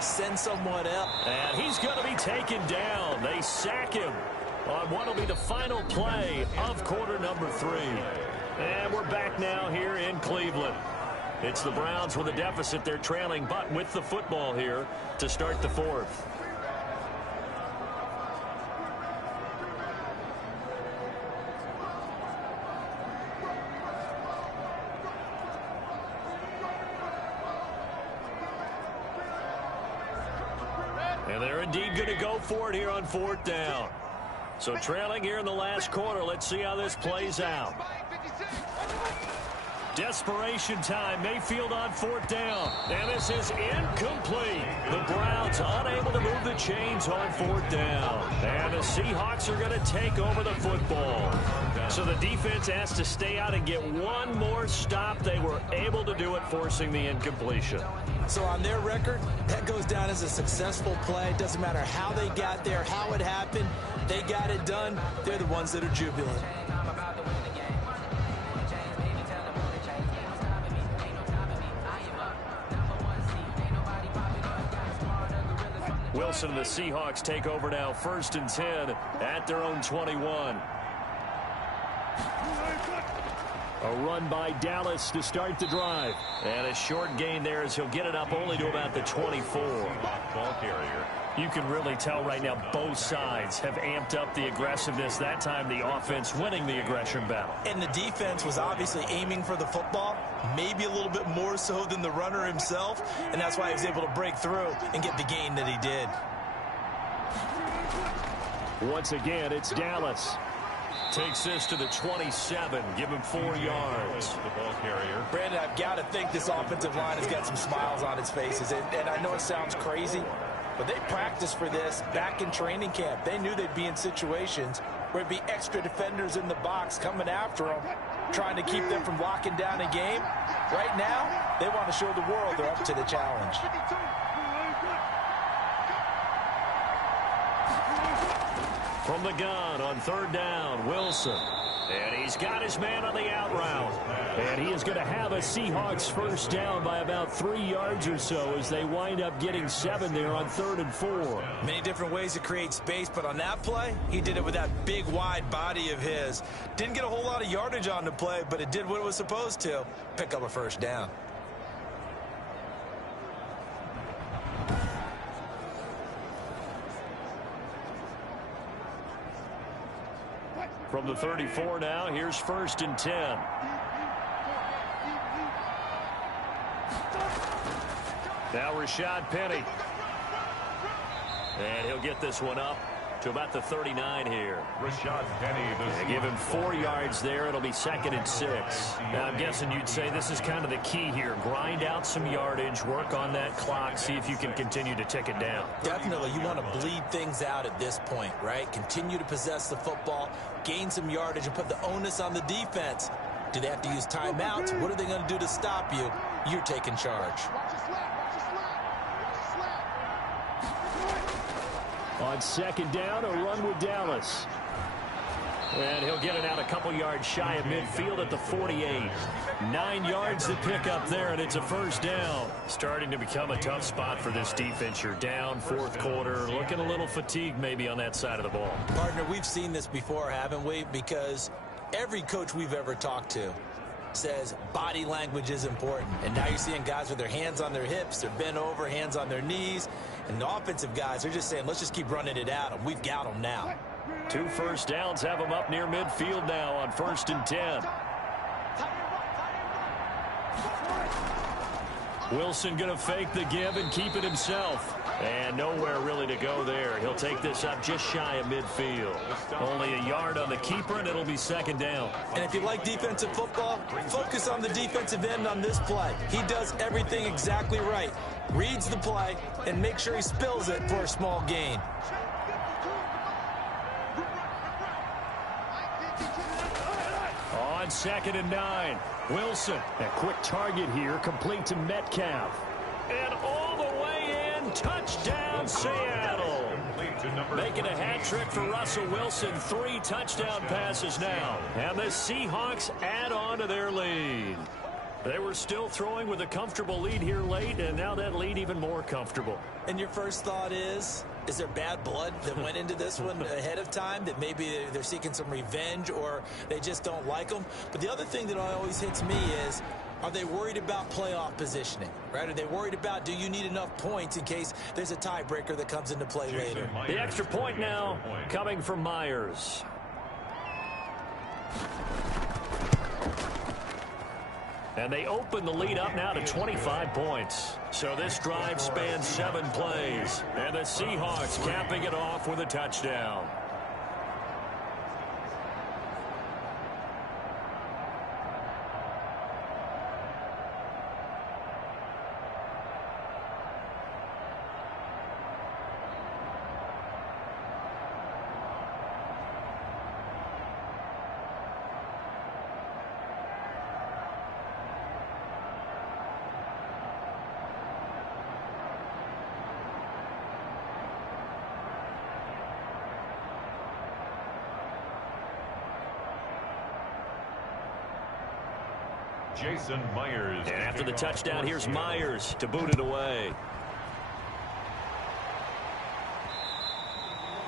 Send someone else. And he's going to be taken down. They sack him on what will be the final play of quarter number 3. And we're back now here in Cleveland. It's the Browns with a deficit. They're trailing, but with the football here to start the 4th. And they're indeed going to go for it here on 4th down. So trailing here in the last quarter. Let's see how this plays out. Desperation time. Mayfield on 4th down. And this is incomplete. The Browns unable to move the chains on 4th down. And the Seahawks are going to take over the football. So the defense has to stay out and get one more stop. They were able to do it, forcing the incompletion. So on their record, that goes down as a successful play. It doesn't matter how they got there, how it happened. They got it done. They're the ones that are jubilant. Wilson and the Seahawks take over now, 1st and 10 at their own 21. A run by Dallas to start the drive. And a short gain there as he'll get it up only to about the 24. ball carrier. You can really tell right now both sides have amped up the aggressiveness. That time the offense winning the aggression battle. And the defense was obviously aiming for the football, maybe a little bit more so than the runner himself, and that's why he was able to break through and get the gain that he did. Once again, it's Dallas. Takes this to the 27. Give him 4 yards. The ball carrier. Brandon, I've got to think this offensive line has got some smiles on its faces. And I know it sounds crazy, but they practiced for this back in training camp. They knew they'd be in situations where it'd be extra defenders in the box coming after them, trying to keep them from locking down a game. Right now, they want to show the world they're up to the challenge. From the gun on 3rd down, Wilson. And he's got his man on the out route. And he is going to have a Seahawks first down by about 3 yards or so as they wind up getting 7 there on 3rd and 4. Many different ways to create space, but on that play, he did it with that big, wide body of his. Didn't get a whole lot of yardage on the play, but it did what it was supposed to. Pick up a first down. From the 34 now, here's 1st and 10. Now Rashad Penny. And he'll get this one up to about the 39 here. Rashad Penny. They give him 4 yards there. It'll be 2nd and 6. Now, I'm guessing you'd say this is kind of the key here. Grind out some yardage, work on that clock, see if you can continue to tick it down. Definitely, you want to bleed things out at this point, right? Continue to possess the football, gain some yardage, and put the onus on the defense. Do they have to use timeouts? What are they going to do to stop you? You're taking charge. On 2nd down, a run with Dallas. And he'll get it out a couple yards shy of midfield at the 48. 9 yards to pick up there, and it's a 1st down. Starting to become a tough spot for this defense. You're down 4th quarter, looking a little fatigued maybe on that side of the ball. Partner, we've seen this before, haven't we? Because every coach we've ever talked to says body language is important. And now you're seeing guys with their hands on their hips, they're bent over, hands on their knees. And the offensive guys are just saying, let's just keep running it at them. We've got them now. 2 first downs have them up near midfield now on 1st and 10. Wilson going to fake the give and keep it himself. And nowhere really to go there. He'll take this up just shy of midfield. Only a yard on the keeper, and it'll be 2nd down. And if you like defensive football, focus on the defensive end on this play. He does everything exactly right. Reads the play and make sure he spills it for a small gain. On 2nd and 9, Wilson. A quick target here, complete to Metcalf. And all the way in, touchdown Seattle. Making a hat trick for Russell Wilson. 3 touchdown passes now. And the Seahawks add on to their lead. They were still throwing with a comfortable lead here late, and now that lead even more comfortable. And your first thought is there bad blood that went into this one ahead of time, that maybe they're seeking some revenge or they just don't like them? But the other thing that always hits me is, are they worried about playoff positioning, right? Are they worried about, do you need enough points in case there's a tiebreaker that comes into play later? The extra point now coming from Myers. And they open the lead up now to 25 points. So this drive spans 7 plays. And the Seahawks capping it off with a touchdown. Jason Myers. And after the touchdown, here's Myers to boot it away.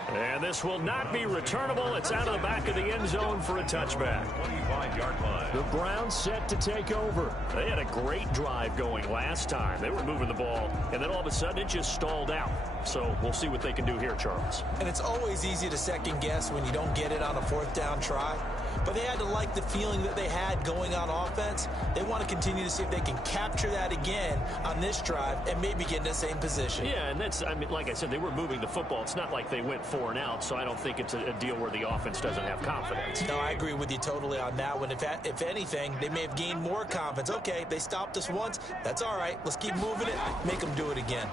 And this will not be returnable. It's out of the back of the end zone for a touchback. 25-yard line. The Browns set to take over. They had a great drive going last time. They were moving the ball, and then all of a sudden it just stalled out. So we'll see what they can do here, Charles. And it's always easy to second guess when you don't get it on a 4th down try. But they had to like the feeling that they had going on offense. They want to continue to see if they can capture that again on this drive and maybe get in the same position. Yeah, and that's, I mean, like I said, they were moving the football. It's not like they went 4 and out, so I don't think it's a deal where the offense doesn't have confidence. No, I agree with you totally on that one. If anything, they may have gained more confidence. Okay, they stopped us once. That's all right. Let's keep moving it. Make them do it again.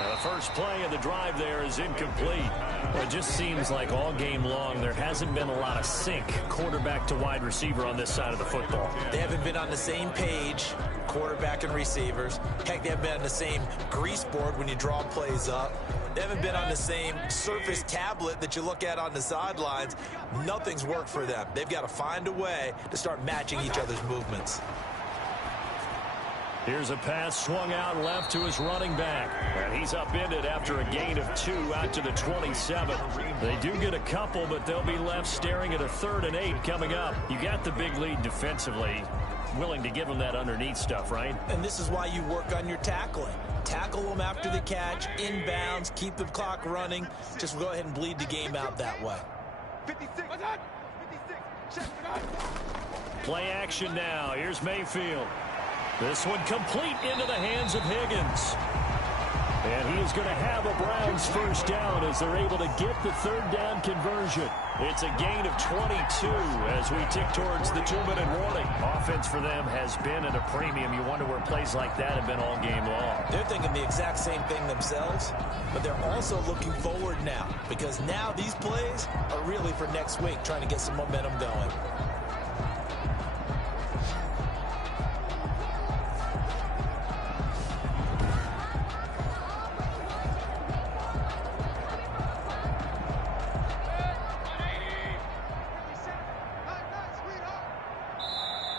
Now the first play of the drive there is incomplete. Well, it just seems like all game long there hasn't been a lot of sync quarterback to wide receiver on this side of the football. They haven't been on the same page, quarterback and receivers. Heck, they haven't been on the same grease board when you draw plays up. They haven't been on the same Surface tablet that you look at on the sidelines. Nothing's worked for them. They've got to find a way to start matching each other's movements. Here's a pass swung out left to his running back. And he's upended after a gain of 2 out to the 27. They do get a couple, but they'll be left staring at a 3rd and 8 coming up. You got the big lead defensively. Willing to give them that underneath stuff, right? And this is why you work on your tackling. Tackle them after the catch, inbounds, keep the clock running. Just go ahead and bleed the game out that way. 56. Play action now. Here's Mayfield. This one complete into the hands of Higgins. And he is going to have a Browns first down as they're able to get the 3rd down conversion. It's a gain of 22 as we tick towards the 2-minute warning. Offense for them has been at a premium. You wonder where plays like that have been all game long. They're thinking the exact same thing themselves, but they're also looking forward now because now these plays are really for next week, trying to get some momentum going.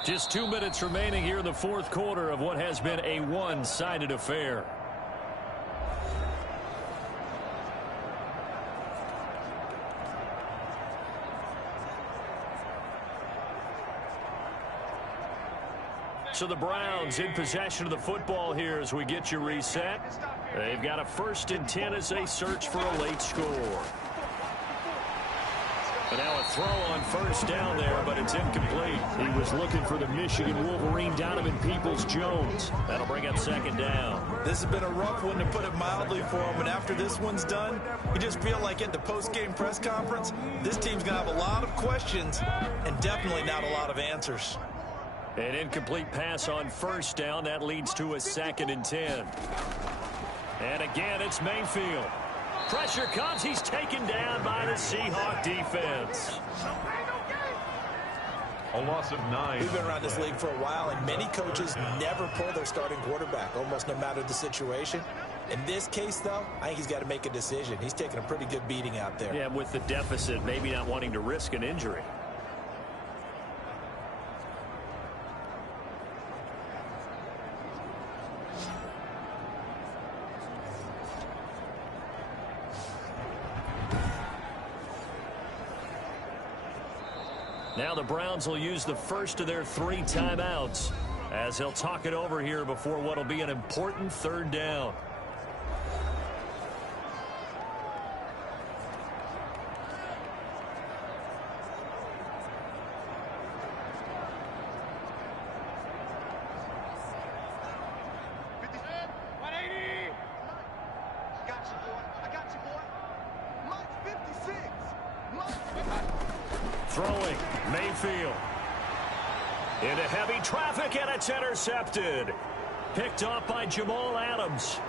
Just 2 minutes remaining here in the 4th quarter of what has been a one-sided affair. So the Browns in possession of the football here as we get you reset. They've got a 1st and 10 as they search for a late score. But now a throw on 1st down there, but it's incomplete. He was looking for the Michigan Wolverine, Donovan Peoples-Jones. That'll bring up 2nd down. This has been a rough one, to put it mildly, for him. And after this one's done, you just feel like at the post-game press conference, this team's going to have a lot of questions and definitely not a lot of answers. An incomplete pass on 1st down. That leads to a 2nd and 10. And again, it's Mayfield. Pressure comes. He's taken down by the Seahawks defense. A loss of 9. We've been around this league for a while, and many coaches never pull their starting quarterback, almost no matter the situation. In this case, though, I think he's got to make a decision. He's taking a pretty good beating out there. Yeah, with the deficit, maybe not wanting to risk an injury. Now the Browns will use the first of their 3 timeouts as they'll talk it over here before what will be an important 3rd down. Throwing, Mayfield. Into heavy traffic, and it's intercepted. Picked off by Jamal Adams.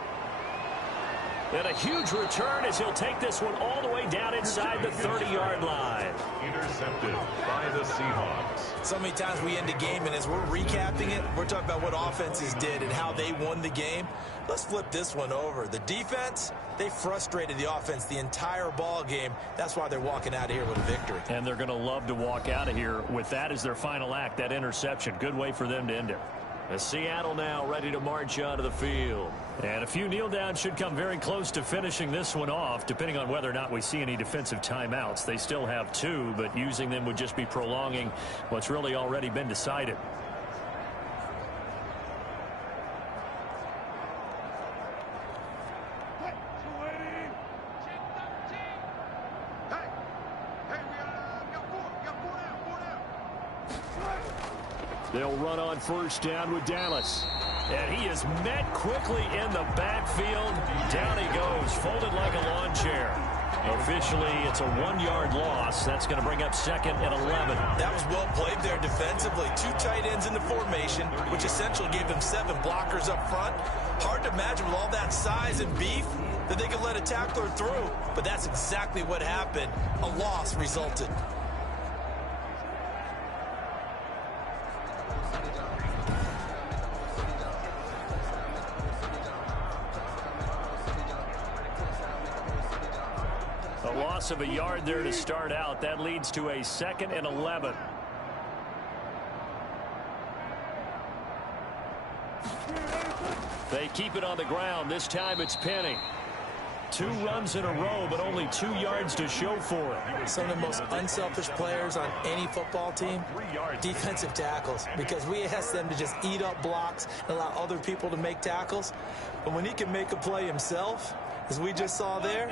And a huge return as he'll take this one all the way down inside the 30-yard line. Intercepted by the Seahawks. So many times we end a game, and as we're recapping it, we're talking about what offenses did and how they won the game. Let's flip this one over. The defense, they frustrated the offense the entire ball game. That's why they're walking out of here with a victory. And they're going to love to walk out of here with that as their final act, that interception. Good way for them to end it. As Seattle now ready to march onto the field. And a few kneel downs should come very close to finishing this one off, depending on whether or not we see any defensive timeouts. They still have 2, but using them would just be prolonging what's really already been decided. They'll run on 1st down with Dallas. And he is met quickly in the backfield. Down he goes, folded like a lawn chair. Officially, it's a 1-yard loss. That's going to bring up 2nd and 11. That was well played there defensively. 2 tight ends in the formation, which essentially gave them 7 blockers up front. Hard to imagine with all that size and beef that they could let a tackler through. But that's exactly what happened. A loss resulted. A loss of a yard there to start out. That leads to a 2nd and 11. They keep it on the ground. This time it's Penny. 2 runs in a row, but only 2 yards to show for it. Some of the most unselfish players on any football team, defensive tackles, because we ask them to just eat up blocks and allow other people to make tackles. But when he can make a play himself, as we just saw there,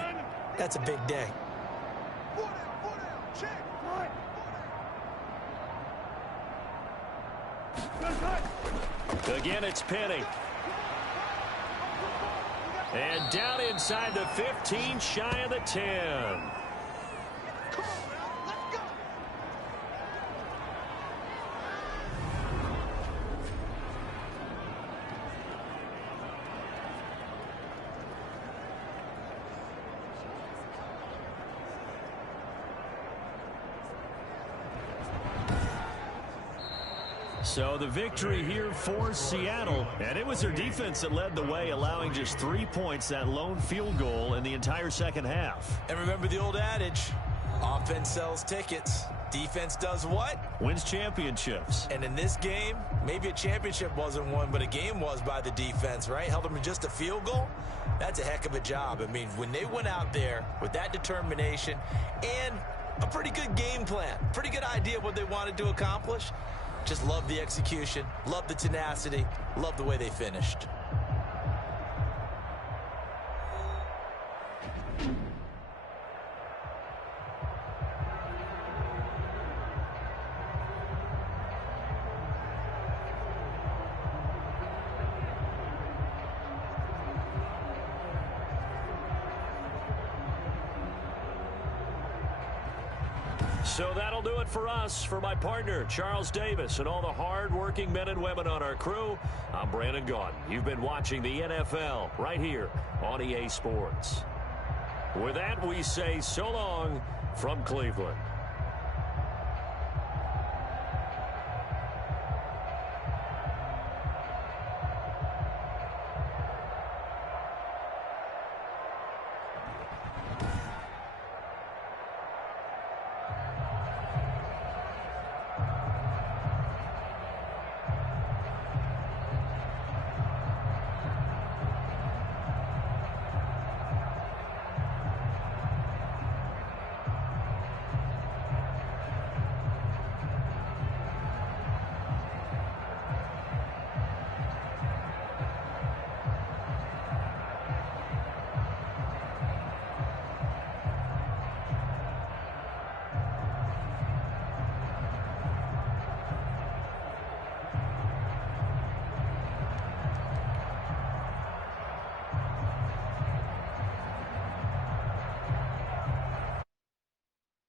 that's a big day. Again, it's Penny. And down inside the 15, shy of the 10. So the victory here for Seattle, and it was their defense that led the way, allowing just 3 points, that lone field goal in the entire second half. And remember the old adage, offense sells tickets. Defense does what? Wins championships. And in this game, maybe a championship wasn't won, but a game was by the defense, right? Held them to just a field goal. That's a heck of a job. I mean, when they went out there with that determination and a pretty good game plan, pretty good idea of what they wanted to accomplish, just love the execution, love the tenacity, love the way they finished. So that'll do it for us. For my partner, Charles Davis, and all the hard-working men and women on our crew, I'm Brandon Gaudin. You've been watching the NFL right here on EA Sports. With that, we say so long from Cleveland.